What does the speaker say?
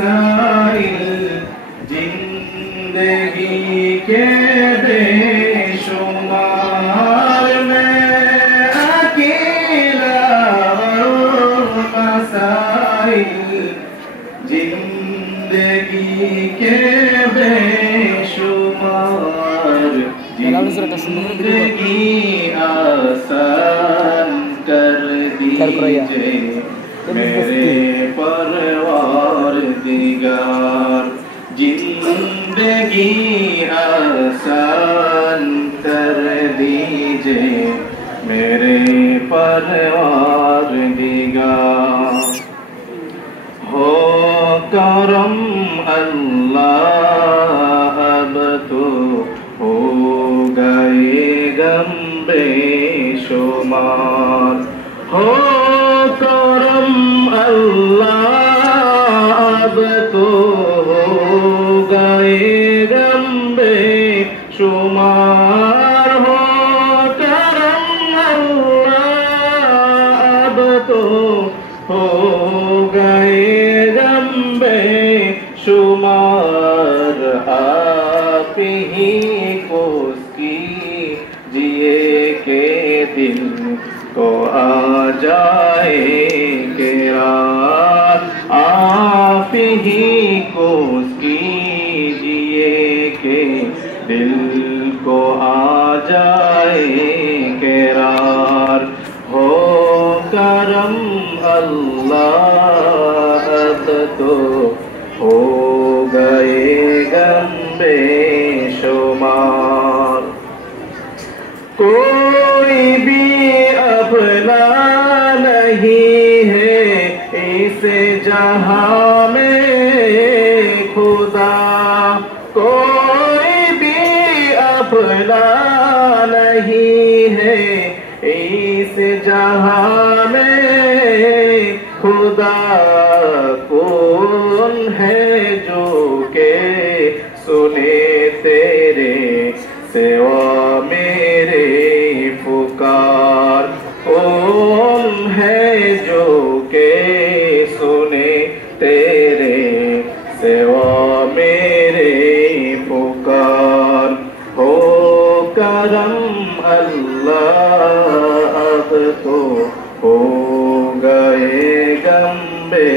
मसाइल जिंदगी के बेशुमार में अकेला मसाइल जिंदगी के बेशुमार जिंदगी आसान कर दीजिए मेरे परवरदिगार। जिंदगी आसान कर दीजिए मेरे परवरदिगार। हो करम अल्लाह अब तो हो गए गम बेशुमार। हो करम अल्लाह अब तो हो गए गम बेशुमार। हो करम अल्लाह अब तो हो गए गम बेशुमार। आप ही को कीजिए के दिल को आ जाए किरार। आप ही को कीजिए के दिल को आ जाए किरार। हो करम अल्लाह अब तो हो गए गम बेशुमार। कोई भी अपना नहीं है इस जहां में खुदा। कोई भी अपना नहीं है इस जहां में खुदा। कौन है जो के सुने तेरे सेवा मेरे पुकार। कौन है जो के सुने तेरे सेवा मेरे पुकार। हो करम अल्लाह अब तो हो गए गम बे